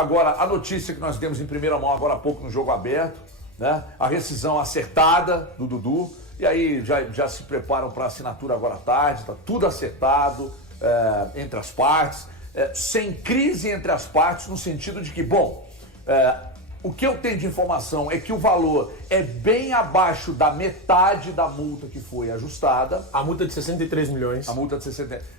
Agora, a notícia que nós demos em primeira mão agora há pouco no Jogo Aberto, né? A rescisão acertada do Dudu, e aí já se preparam para a assinatura agora à tarde, está tudo acertado entre as partes, sem crise entre as partes, no sentido de que, o que eu tenho de informação é que o valor é bem abaixo da metade da multa que foi ajustada. A multa de 63 milhões. A multa de 63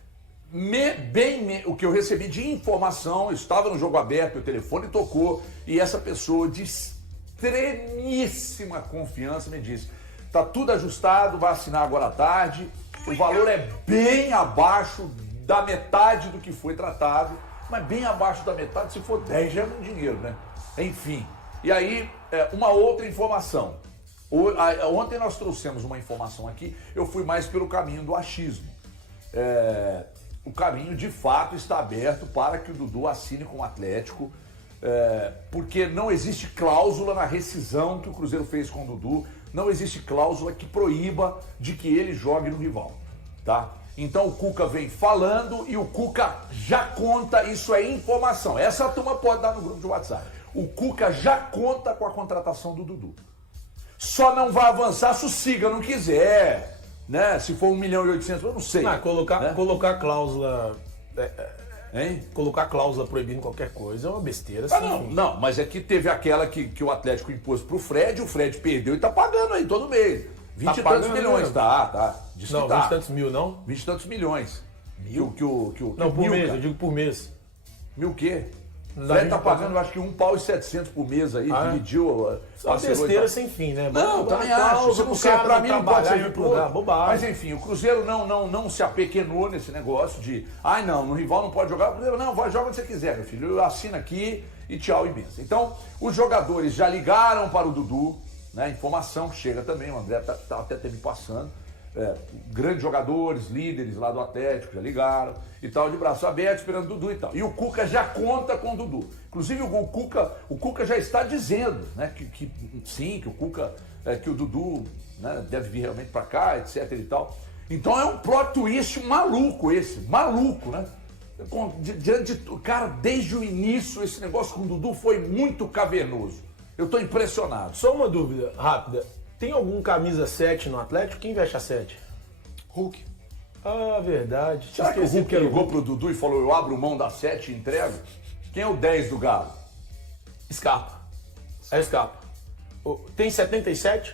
o que eu recebi de informação, eu estava no Jogo Aberto, o telefone tocou, e essa pessoa de extremíssima confiança me disse: tá tudo ajustado, vai assinar agora à tarde, o valor é bem abaixo da metade do que foi tratado, mas bem abaixo da metade, se for 10 já é muito dinheiro, né? Enfim, e aí uma outra informação. Ontem nós trouxemos uma informação aqui, eu fui mais pelo caminho do achismo. O caminho de fato está aberto para que o Dudu assine com o Atlético, porque não existe cláusula na rescisão que o Cruzeiro fez com o Dudu, não existe cláusula que proíba de que ele jogue no rival, tá? Então o Cuca vem falando e o Cuca já conta, isso é informação, essa turma pode dar no grupo de WhatsApp. O Cuca já conta com a contratação do Dudu. Só não vai avançar se o Siga não quiser, né? Se for 1.800.000, eu não sei. Colocar cláusula... Hein? Colocar cláusula proibindo qualquer coisa é uma besteira. Não, mas é que teve aquela que o Atlético impôs pro Fred, o Fred perdeu e tá pagando aí todo mês. 20 e tantos milhões, tá. Diz não, que tá. 20 e tantos mil, não? 20 e tantos milhões. Não, por mês, eu digo por mês. Mil o quê? O Fred tá pagando, acho que R$1,700 por mês aí, dividiu. Só besteira sem fim, né? Não, também acho. Se não serve pra mim, não pode servir pro outro. Bobagem. Mas enfim, o Cruzeiro não se apequenou nesse negócio de no rival não pode jogar. O Cruzeiro, não, joga onde você quiser, meu filho. Assina aqui e tchau e benção. Então, os jogadores já ligaram para o Dudu, né? Informação que chega também, o André até me passando. Grandes jogadores, líderes lá do Atlético já ligaram e tal, de braço aberto, esperando o Dudu e tal. E o Cuca já conta com o Dudu. Inclusive o Cuca já está dizendo, né, que sim, que o Cuca, que o Dudu, né, deve vir realmente para cá, etc e tal. Então é um plot twist maluco esse, né? Diante de, cara, desde o início esse negócio com o Dudu foi muito cavernoso. Eu estou impressionado. Só uma dúvida rápida. Tem algum camisa 7 no Atlético? Quem veste a 7? Hulk. Ah, verdade. Será que o Hulk ligou pro Dudu e falou: eu abro mão da 7 e entrego? Quem é o 10 do Galo? Scarpa. É Scarpa. Tem 77?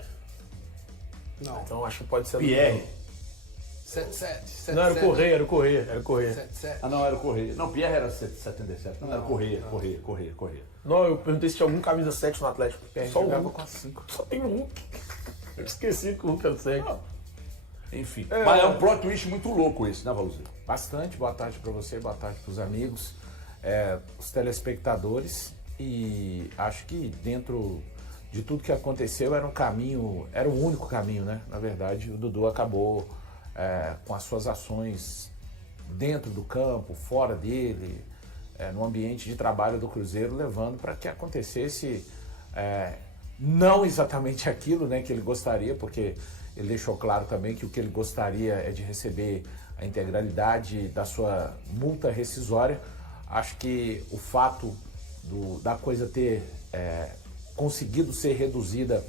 Não. Então acho que pode ser... Pierre. 77. Não, era o Correia. 77. Ah, não, era o Correia. Não, Pierre era 77. Não, era Correia. Não, eu perguntei se tinha algum camisa 7 no Atlético. Só jogava com a 5. Só tem um. Eu esqueci que o Hulk era 7. Enfim. Mas é um plot twist muito louco esse, né, Valuzzi? Bastante. Boa tarde para você, boa tarde para os amigos, os telespectadores. E acho que dentro de tudo que aconteceu era o único caminho, né? Na verdade, o Dudu acabou com as suas ações dentro do campo, fora dele, no ambiente de trabalho do Cruzeiro, levando para que acontecesse não exatamente aquilo, né, que ele gostaria, porque ele deixou claro também que o que ele gostaria é de receber a integralidade da sua multa rescisória. Acho que o fato da coisa ter conseguido ser reduzida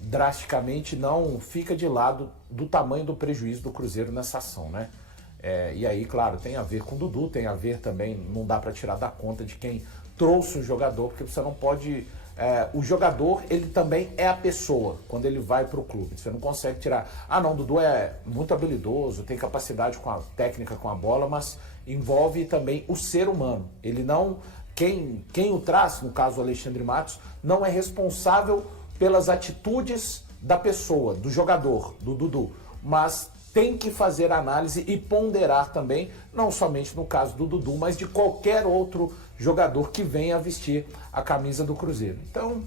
drasticamente não fica de lado do tamanho do prejuízo do Cruzeiro nessa ação, né? E aí, claro, tem a ver com o Dudu, tem a ver também, não dá para tirar da conta de quem trouxe o jogador, porque você não pode... o jogador, ele também é a pessoa quando ele vai para o clube. Você não consegue tirar... não, o Dudu é muito habilidoso, tem capacidade com a técnica, com a bola, mas envolve também o ser humano. Ele não... Quem o traz, no caso o Alexandre Matos, não é responsável pelas atitudes da pessoa, do jogador, do Dudu, mas tem que fazer análise e ponderar também, não somente no caso do Dudu, mas de qualquer outro jogador que venha a vestir a camisa do Cruzeiro. Então,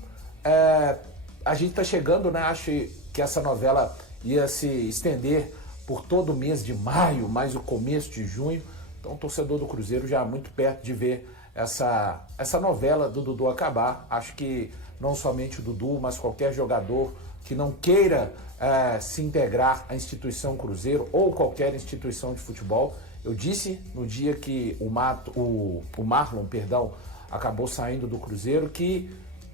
a gente está chegando, né? Acho que essa novela ia se estender por todo o mês de maio, mais o começo de junho. Então, o torcedor do Cruzeiro já muito perto de ver essa novela do Dudu acabar. Acho que não somente o Dudu, mas qualquer jogador que não queira se integrar à instituição Cruzeiro ou qualquer instituição de futebol. Eu disse no dia que o Marlon, acabou saindo do Cruzeiro, que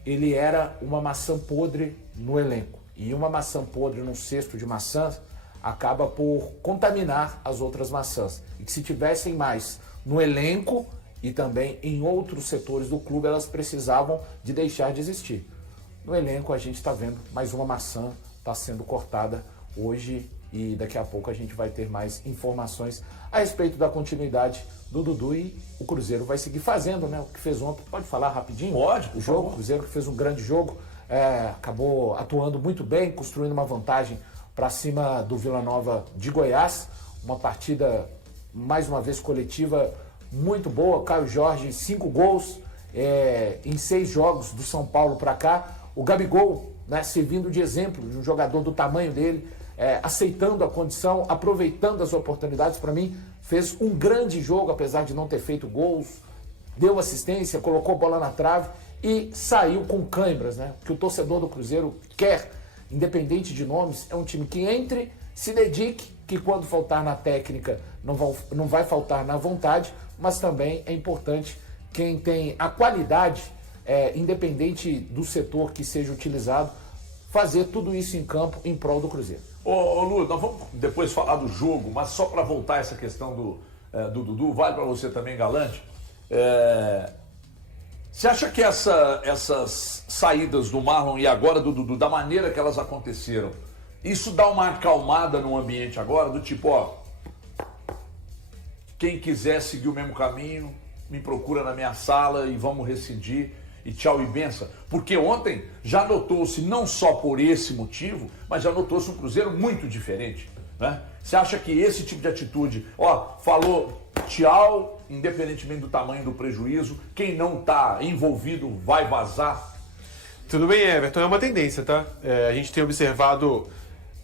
ele era uma maçã podre no elenco. E uma maçã podre num cesto de maçãs acaba por contaminar as outras maçãs. E que se tivessem mais no elenco e também em outros setores do clube, elas precisavam de deixar de existir. No elenco a gente está vendo mais uma maçã está sendo cortada hoje e daqui a pouco a gente vai ter mais informações a respeito da continuidade do Dudu e o Cruzeiro vai seguir fazendo, né? O que fez ontem, pode falar rapidinho? Pode, o jogo, o Cruzeiro que fez um grande jogo, acabou atuando muito bem, construindo uma vantagem para cima do Vila Nova de Goiás, uma partida mais uma vez coletiva muito boa, Caio Jorge 5 gols em 6 jogos do São Paulo para cá, o Gabigol, né, servindo de exemplo de um jogador do tamanho dele, aceitando a condição, aproveitando as oportunidades. Para mim, fez um grande jogo, apesar de não ter feito gols, deu assistência, colocou bola na trave e saiu com câimbras, né? Que o torcedor do Cruzeiro quer, independente de nomes, é um time que entre, se dedique, que quando faltar na técnica não vai faltar na vontade, mas também é importante quem tem a qualidade, independente do setor que seja utilizado, fazer tudo isso em campo em prol do Cruzeiro. Ô Lu, nós vamos depois falar do jogo, mas só para voltar a essa questão do Dudu, vale para você também, Galante. Você acha que essas saídas do Marlon e agora do Dudu, da maneira que elas aconteceram, isso dá uma acalmada no ambiente agora, do tipo, quem quiser seguir o mesmo caminho, me procura na minha sala e vamos rescindir e tchau e benção? Porque ontem já notou-se, não só por esse motivo, mas já notou-se um Cruzeiro muito diferente, né? Você acha que esse tipo de atitude, falou tchau, independentemente do tamanho do prejuízo, quem não está envolvido vai vazar? Tudo bem, Everton, é uma tendência, tá? A gente tem observado,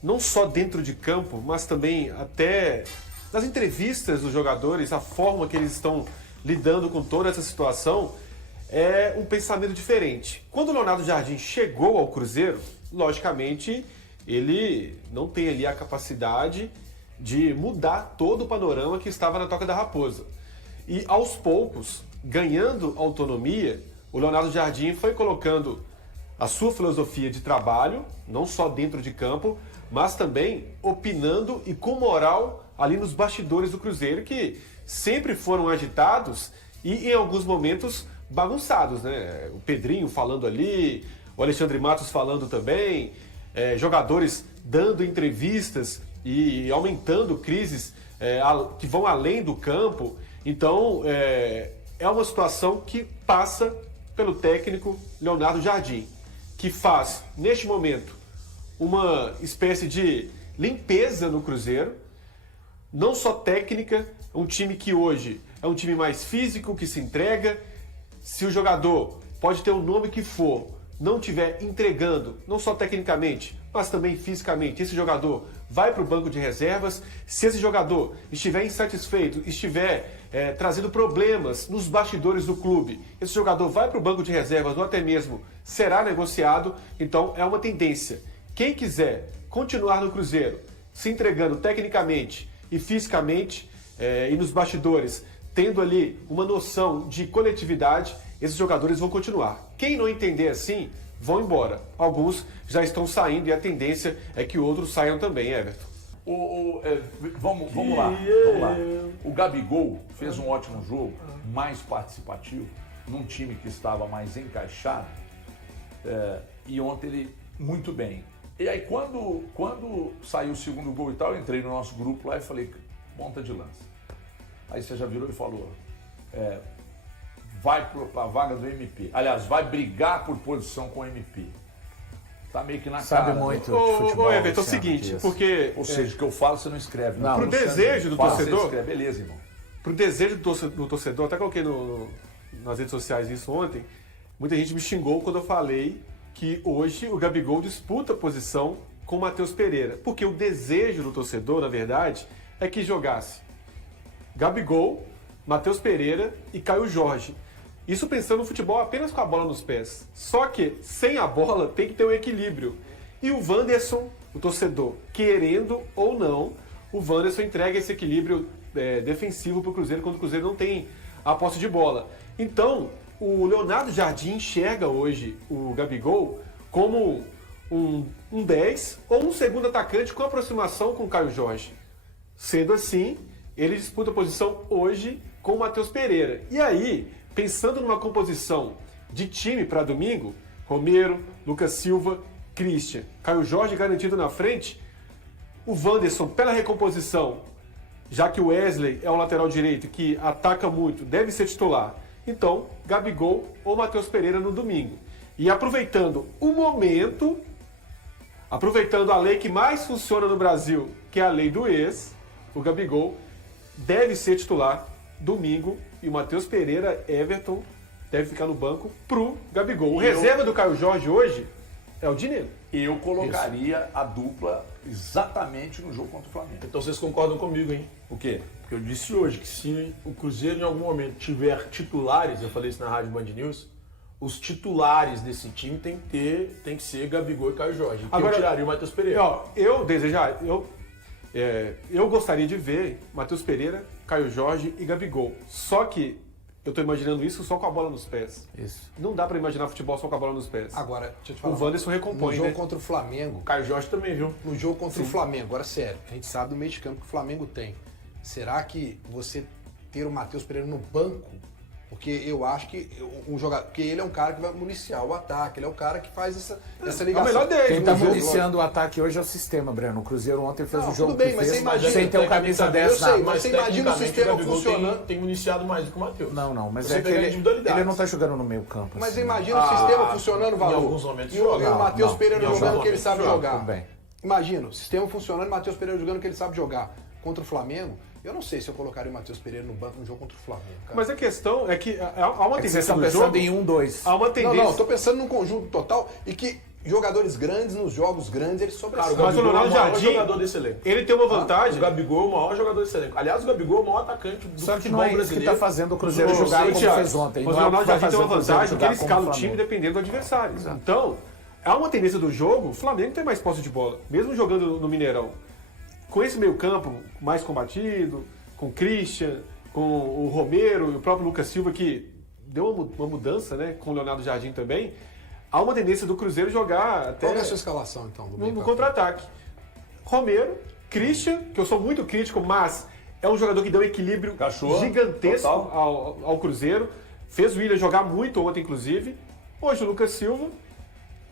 não só dentro de campo, mas também até nas entrevistas dos jogadores, a forma que eles estão lidando com toda essa situação, é um pensamento diferente. Quando o Leonardo Jardim chegou ao Cruzeiro, logicamente, ele não tem ali a capacidade de mudar todo o panorama que estava na Toca da Raposa. E aos poucos, ganhando autonomia, o Leonardo Jardim foi colocando a sua filosofia de trabalho, não só dentro de campo, mas também opinando e com moral ali nos bastidores do Cruzeiro, que sempre foram agitados e em alguns momentos bagunçados, né? O Pedrinho falando ali, o Alexandre Matos falando também, jogadores dando entrevistas e aumentando crises que vão além do campo. Então, é uma situação que passa pelo técnico Leonardo Jardim, que faz, neste momento, uma espécie de limpeza no Cruzeiro, não só técnica, um time que hoje é um time mais físico, que se entrega. Se o jogador pode ter o nome que for, não estiver entregando, não só tecnicamente, mas também fisicamente, esse jogador vai para o banco de reservas. Se esse jogador estiver insatisfeito, estiver trazendo problemas nos bastidores do clube, esse jogador vai para o banco de reservas ou até mesmo será negociado. Então é uma tendência. Quem quiser continuar no Cruzeiro, se entregando tecnicamente e fisicamente, e nos bastidores, tendo ali uma noção de coletividade, esses jogadores vão continuar. Quem não entender assim, vão embora. Alguns já estão saindo e a tendência é que outros saiam também, Everton. Vamos lá. O Gabigol fez um ótimo jogo, mais participativo, num time que estava mais encaixado, e ontem ele muito bem. E aí quando saiu o segundo gol e tal, eu entrei no nosso grupo lá e falei, ponta de lança. Aí você já virou e falou, vai para a vaga do MP. Aliás, vai brigar por posição com o MP. Tá meio que na cara. Sabe muito de futebol. Ô Everton, é o seguinte, porque... Ou seja, o que eu falo você não escreve. Não, pro desejo do torcedor... Você escreve, beleza, irmão. Pro desejo do torcedor, até coloquei nas redes sociais isso ontem, muita gente me xingou quando eu falei que hoje o Gabigol disputa a posição com o Matheus Pereira. Porque o desejo do torcedor, na verdade, é que jogasse Gabigol, Matheus Pereira e Caio Jorge. Isso pensando no futebol apenas com a bola nos pés. Só que, sem a bola, tem que ter um equilíbrio. E o Wanderson, o torcedor, querendo ou não, o Wanderson entrega esse equilíbrio defensivo para o Cruzeiro quando o Cruzeiro não tem a posse de bola. Então, o Leonardo Jardim enxerga hoje o Gabigol como um 10 ou um segundo atacante com aproximação com o Caio Jorge. Sendo assim, ele disputa a posição hoje com o Matheus Pereira. E aí, pensando numa composição de time para domingo, Romero, Lucas Silva, Christian, Caio Jorge garantido na frente, o Wanderson, pela recomposição, já que o Wesley é um lateral direito que ataca muito, deve ser titular. Então, Gabigol ou Matheus Pereira no domingo. E aproveitando o momento, aproveitando a lei que mais funciona no Brasil, que é a lei do ex, o Gabigol deve ser titular domingo e o Matheus Pereira, Everton, deve ficar no banco pro Gabigol. O reserva do Caio Jorge hoje é o Dineno. Eu colocaria a dupla exatamente no jogo contra o Flamengo. Então vocês concordam comigo, hein? O quê? Porque eu disse hoje que se o Cruzeiro em algum momento tiver titulares, eu falei isso na Rádio Band News, os titulares desse time tem que ser Gabigol e Caio Jorge. Agora, eu tiraria o Matheus Pereira. Ó, eu gostaria de ver Matheus Pereira, Caio Jorge e Gabigol. Só que eu tô imaginando isso só com a bola nos pés. Isso. Não dá pra imaginar futebol só com a bola nos pés. Agora, deixa eu te falar. O Wanderson recompõe, No jogo né? contra o Flamengo, Caio Jorge também, viu? no jogo contra o Flamengo, agora sério, a gente sabe do meio de campo que o Flamengo tem. Será que você ter o Matheus Pereira no banco, porque eu acho que um jogador, porque ele é um cara que vai municiar o ataque, ele é o cara que faz essa ligação. melhor dele. Quem tá No jogo, municiando o ataque hoje é o sistema, Breno. O Cruzeiro ontem fez Não, o jogo tudo bem, que mas fez, você imagina- sem ter o camisa Eu 10 sei, na... mas você imagina o tecnicamente, sistema Gabigol funcionando. Tem municiado mais do que o Matheus. Não, mas Você é que pega ele individualidades. não tá jogando no meio campo. Mas assim. imagina o sistema funcionando, Valor. alguns momentos E o joga. Matheus Não, Pereira em jogando alguns o que ele sabe momentos jogar. tudo bem. Imagina, o sistema funcionando e o Matheus Pereira jogando o que ele sabe jogar. Contra o Flamengo, eu não sei se eu colocaria o Matheus Pereira no banco no jogo contra o Flamengo, cara. Mas a questão é que há uma É que vocês tendência estão do pensando jogo. em 1-2. Há uma Não, tendência. não, eu tô pensando num conjunto total e que jogadores grandes, nos jogos grandes, eles Cara, sobressaem. Mas o Ronaldo é o maior Jardim, jogador desse elenco. ele tem uma O vantagem. Gabigol é o maior jogador desse elenco. Aliás, o Gabigol é o maior atacante do Só que futebol não é isso que brasileiro. tá fazendo o Cruzeiro Dos jogar jogos como Thiago, fez ontem. Mas o Não é o que Ronaldo vai Jardim tem fazer uma o Cruzeiro vantagem que ele jogar escala como o time Flamengo. dependendo do adversário. Então, há uma tendência do jogo, o Flamengo tem mais posse de bola, mesmo jogando no Mineirão. Com esse meio campo mais combatido, com o Christian, com o Romero e o próprio Lucas Silva, que deu uma mudança, né, com o Leonardo Jardim também, há uma tendência do Cruzeiro jogar até Qual é a sua escalação, então? Do meio no pra contra-ataque. Romero, Christian, que eu sou muito crítico, mas é um jogador que deu um equilíbrio Cachorro, gigantesco total. ao Cruzeiro. Fez o Willian jogar muito ontem, inclusive. Hoje o Lucas Silva.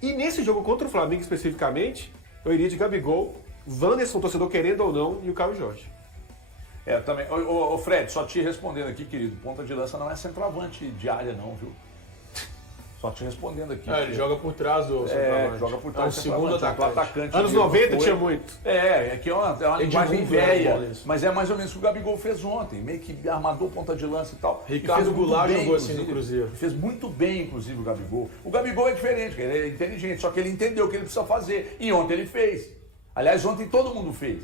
E nesse jogo contra o Flamengo especificamente, eu iria de Gabigol, Wanderson, torcedor querendo ou não, e o Caio Jorge. Também. Ô, Fred, só te respondendo aqui, querido. Ponta de lança não é centroavante de área, não, viu? Só te respondendo aqui. Ele joga por trás do centroavante. joga por É trás um do segundo centroavante, atacante. Anos mesmo 90 foi. tinha muito. É que é uma linguagem Edmundo, né, velha, bola, isso. mas é mais ou menos o que o Gabigol fez ontem, meio que armador, ponta de lança e tal. Ricardo E fez muito Goulart bem, jogou assim no inclusive. Cruzeiro. Fez muito bem, inclusive, o Gabigol. O Gabigol é diferente, cara, ele é inteligente, só que ele entendeu o que ele precisa fazer. E ontem ele fez. Aliás, ontem todo mundo fez.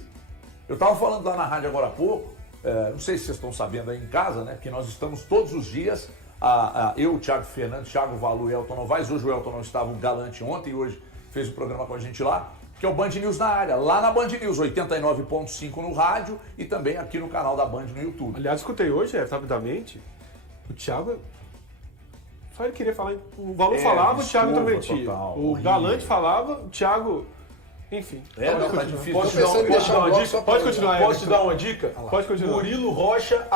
Eu estava falando lá na rádio agora há pouco, não sei se vocês estão sabendo aí em casa, né? Porque nós estamos todos os dias, eu, o Thiago Fernandes, Thiago Valu e Elton Novaes. Hoje o Elton não estava, o Galante ontem, e hoje fez o programa com a gente lá, que é o Band News na área, lá na Band News, 89.5 no rádio e também aqui no canal da Band no YouTube. Aliás, escutei hoje, rapidamente, o Thiago. Só ele queria falar. O Valor falava, o Thiago desculpa, introvertia. total, O horrível. Galante falava, o Thiago. Enfim. Não, tá difícil. Posso Tô te dar pensando em deixar o uma bloco dica? só pra Pode olhar. continuar, Posso te Everton. dar uma dica? Pode continuar. Murilo Rocha,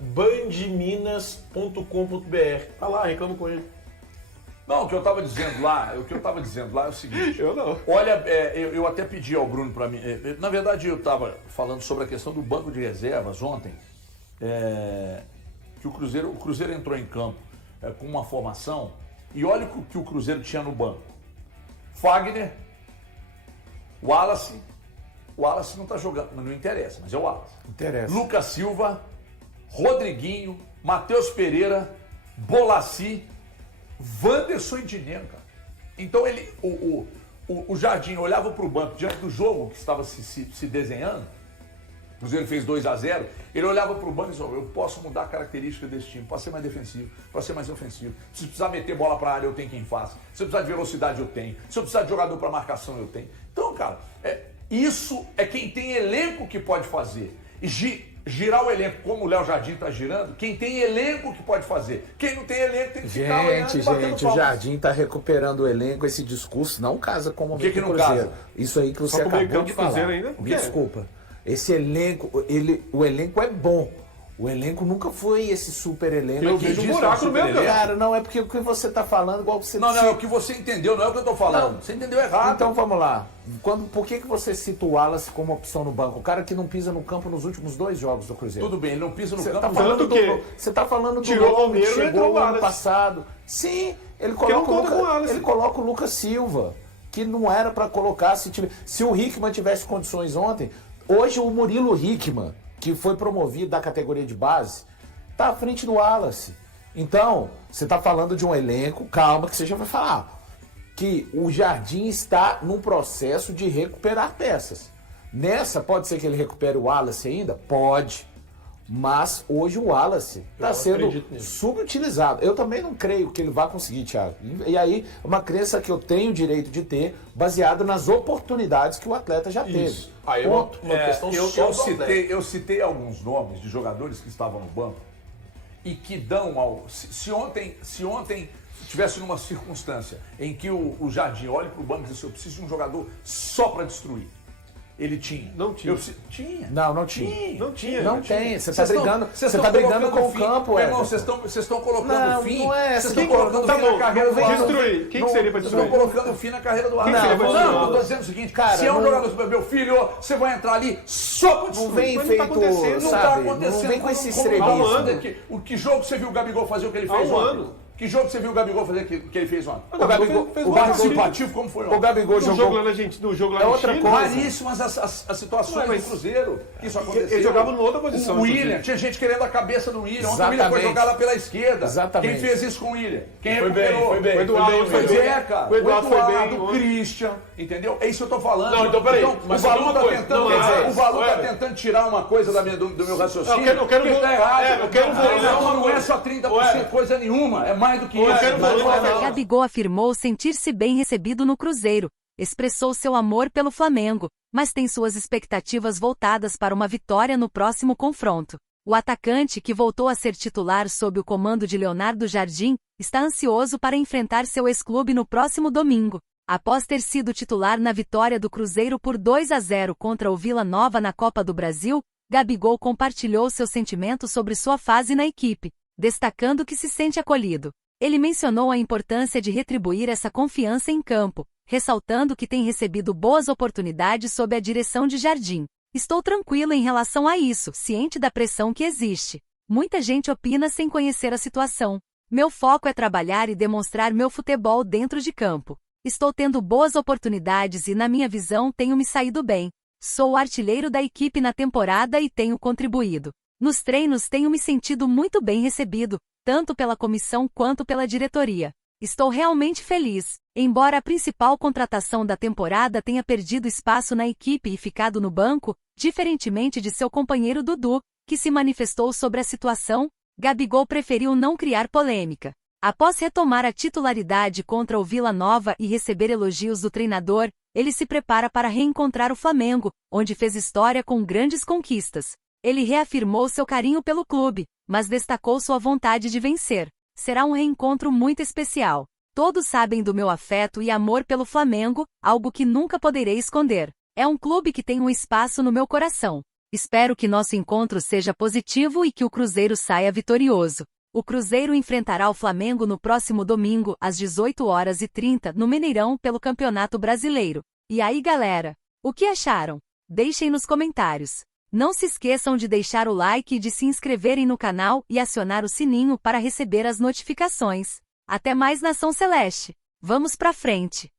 @bandminas.com.br. Tá lá, reclama com ele. Não, o que eu estava dizendo lá é o seguinte. Eu não. Olha, eu até pedi ao Bruno para mim. Na verdade, eu estava falando sobre a questão do banco de reservas ontem. Que o Cruzeiro entrou em campo com uma formação. E olha o que o Cruzeiro tinha no banco: Fagner, Wallace. O Wallace não está jogando, mas não interessa, mas é o Wallace. Interessa. Lucas Silva, Rodriguinho, Matheus Pereira, Bolassi, Wanderson e Dineno, cara. Então ele, o Jardim olhava para o banco diante do jogo que estava se desenhando. O Cruzeiro fez 2-0. Ele olhava para o banco e disse: eu posso mudar a característica desse time, posso ser mais defensivo, posso ser mais ofensivo. Se precisar meter bola para a área, eu tenho quem faça. Se eu precisar de velocidade, eu tenho. Se eu precisar de jogador para marcação, eu tenho. Então, cara, isso é quem tem elenco que pode fazer. E girar o elenco como o Léo Jardim está girando, quem tem elenco que pode fazer. Quem não tem elenco tem que ficar olhando e batendo Gente, o palmas. Jardim tá recuperando o elenco, esse discurso não casa com o momento que do não Cruzeiro. casa? Isso aí que você Só com o acabou meio-campo de do Cruzeiro falar. ainda? Me desculpa. Esse elenco, o elenco é bom. O elenco nunca foi esse super elenco. Eu quem vejo um disse buraco que é no um meu super campo. elenco? Cara, não é porque o que você tá falando, igual você... Não, é o que você entendeu, não é o que eu tô falando. Você entendeu errado. Então vamos lá. Por que você cita o Wallace como opção no banco? O cara que não pisa no campo nos últimos 2 jogos do Cruzeiro. Tudo bem, ele não pisa no Você campo. tá falando Tanto que você tá falando do tirou o nome Romero que e entrou chegou o no ano Wallace. passado. Sim, ele não coloca, conta com o Wallace. ele coloca o Lucas Silva, que não era pra colocar se o Hickman tivesse condições ontem. Hoje o Murilo Hickman, que foi promovido da categoria de base, tá à frente do Wallace. Então, você tá falando de um elenco, calma que você já vai falar, que o Jardim está num processo de recuperar peças. Nessa, pode ser que ele recupere o Wallace ainda? Pode. Mas hoje o Wallace está sendo acredito nisso. subutilizado. Eu também não creio que ele vá conseguir, Thiago. E aí, uma crença que eu tenho o direito de ter, baseado nas oportunidades que o atleta já teve. Aí é uma questão só do atleta. Eu citei alguns nomes de jogadores que estavam no banco e que dão ao. Se ontem tivesse numa circunstância em que o Jardim olhe para o banco e diz: eu preciso de um jogador só para destruir. Ele tinha. Não tinha. Tinha. Não tinha. Não tinha. Não tem. Você está brigando, Vocês você estão tá brigando colocando com o fim. campo, Meu irmão, Everton. vocês estão colocando Não, fim. não é essa. Vocês estão Quem- colocando tá fim bom, na carreira do não Wallace. destruir. Quem que seria pra Vocês destruir? estão colocando fim na carreira do Wallace. seria pra destruir? Não, eu tô dizendo o seguinte, Cara, se é um não- jogador, meu filho, você vai entrar ali só pra Não destruir. vem Mas não tá feito, acontecendo, Não tá sabe? acontecendo. Não vem com esse Como estrelismo. tá acontecendo? O que jogo você viu o Gabigol fazer o que ele Há fez um ontem? ano. Que jogo você viu o Gabigol fazer o que ele fez ontem? O Gabigol fez o uma participativo como foi ontem? O Gabigol No jogo lá jogou... na gente, no jogo lá É no outra Chile, coisa. Raríssimas as situações Ué, mas do Cruzeiro que isso aconteceu. ele jogava numa outra posição, O inclusive. William, tinha gente querendo a cabeça do William. Ontem o William foi Exatamente. jogar lá pela esquerda. Exatamente. Quem fez isso com o William? Quem Foi bem, recuperou? foi bem. O Eduardo foi foi bem. Pois é, cara. O Eduardo foi bem o ontem. Christian, entendeu? É isso que eu tô falando. Não, então peraí, o mas só Valu uma tá coisa. tentando, Não, quer dizer, mas, o Valu tá olha. tentando tirar uma coisa do meu raciocínio. Eu quero porque tá errado. eu quero não é só 30% coisa nenhuma. É mais do que isso. quero ver. Gabigol afirmou sentir-se bem recebido no Cruzeiro, expressou seu amor pelo Flamengo, mas tem suas expectativas voltadas para uma vitória no próximo confronto. O atacante, que voltou a ser titular sob o comando de Leonardo Jardim, está ansioso para enfrentar seu ex-clube no próximo domingo. Após ter sido titular na vitória do Cruzeiro por 2-0 contra o Vila Nova na Copa do Brasil, Gabigol compartilhou seus sentimentos sobre sua fase na equipe, destacando que se sente acolhido. Ele mencionou a importância de retribuir essa confiança em campo, ressaltando que tem recebido boas oportunidades sob a direção de Jardim. Estou tranquilo em relação a isso, ciente da pressão que existe. Muita gente opina sem conhecer a situação. Meu foco é trabalhar e demonstrar meu futebol dentro de campo. Estou tendo boas oportunidades e, na minha visão, tenho me saído bem. Sou o artilheiro da equipe na temporada e tenho contribuído. Nos treinos tenho me sentido muito bem recebido, tanto pela comissão quanto pela diretoria. Estou realmente feliz. Embora a principal contratação da temporada tenha perdido espaço na equipe e ficado no banco, diferentemente de seu companheiro Dudu, que se manifestou sobre a situação, Gabigol preferiu não criar polêmica. Após retomar a titularidade contra o Vila Nova e receber elogios do treinador, ele se prepara para reencontrar o Flamengo, onde fez história com grandes conquistas. Ele reafirmou seu carinho pelo clube, mas destacou sua vontade de vencer. Será um reencontro muito especial. Todos sabem do meu afeto e amor pelo Flamengo, algo que nunca poderei esconder. É um clube que tem um espaço no meu coração. Espero que nosso encontro seja positivo e que o Cruzeiro saia vitorioso. O Cruzeiro enfrentará o Flamengo no próximo domingo, às 18h30, no Mineirão, pelo Campeonato Brasileiro. E aí, galera? O que acharam? Deixem nos comentários. Não se esqueçam de deixar o like e de se inscreverem no canal e acionar o sininho para receber as notificações. Até mais, Nação Celeste! Vamos pra frente!